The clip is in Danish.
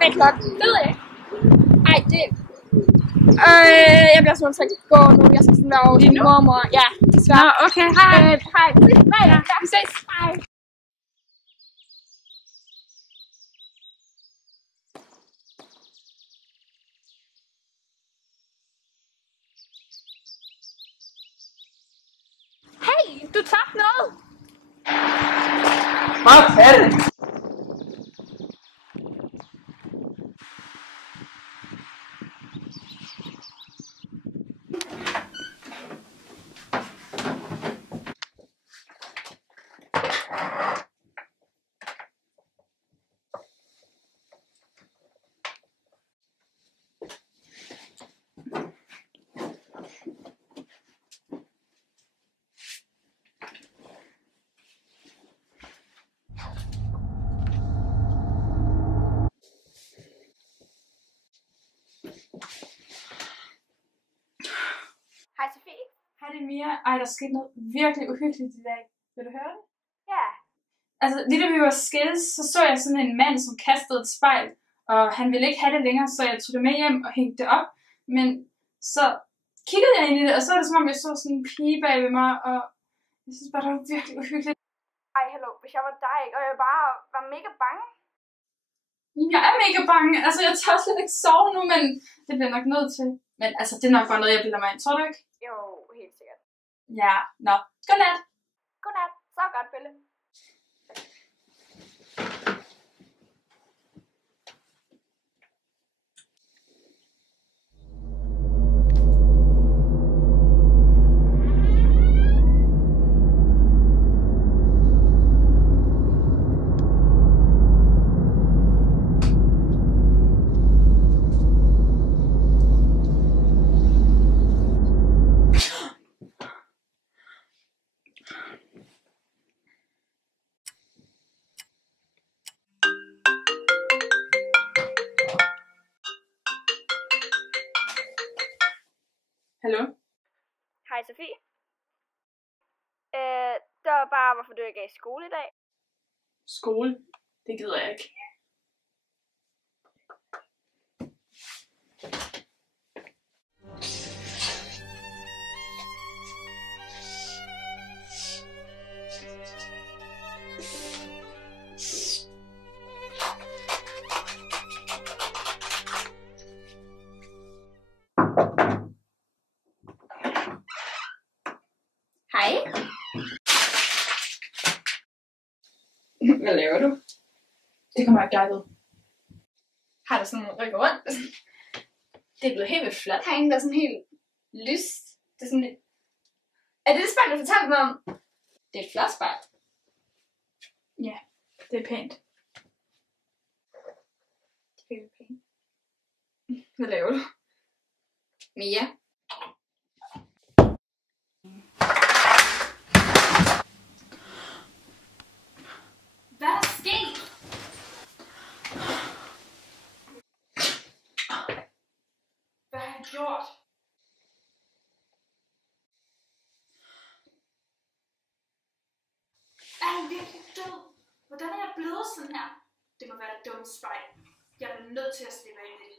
Vent godt. Ved jeg? Ej, det... jeg bliver simpelthen så gå nu. Jeg skal sådan være over til mormor. Ja, desværre. Nå, okay, hej. Hej. Vi ses. Hej. Hey, du tabte noget. Bare tag det. Hej Sofie. Hej, det er Mia. Ej, der skete noget virkelig uhyggeligt i dag. Vil du høre det? Ja. Altså, lige da vi var skilles, så jeg sådan en mand, som kastede et spejl, og han ville ikke have det længere, så jeg tog det med hjem og hængte det op. Men så kiggede jeg ind i det, og så var det som om, jeg så sådan en pige bag ved mig, og jeg synes bare, det var virkelig uhyggeligt. Ej, hallo. Hvis jeg var dig, og jeg bare var mega bange. Jeg er mega bange. Altså, jeg tør slet ikke sove nu, men det bliver nok nødt til. Men altså, det er nok bare noget, jeg bilder mig ind. Tror du ikke? Jo, helt sikkert. Ja, nå. Godnat. Godnat. Så godt, Belle. Hallo? Hej Sofie. Det var bare, hvorfor du ikke er i skole i dag. Skole? Det gider jeg ikke. Hej. Hvad laver du? Det kommer ikke dig ved. Har du sådan rykket rundt? Det er blevet helt vildt fladt. Herinde der er sådan helt lyst. Det er sådan lidt... Er det spejl, du fortalte mig om? Det er et flot spejl. Ja, det er pænt. Det er pænt. Hvad laver du? Mia. Hvad er der sket? Hvad har jeg gjort? Er jeg virkelig død? Hvordan er jeg blevet sådan her? Det må være et dumt spejl. Jeg er nødt til at slippe ind i det.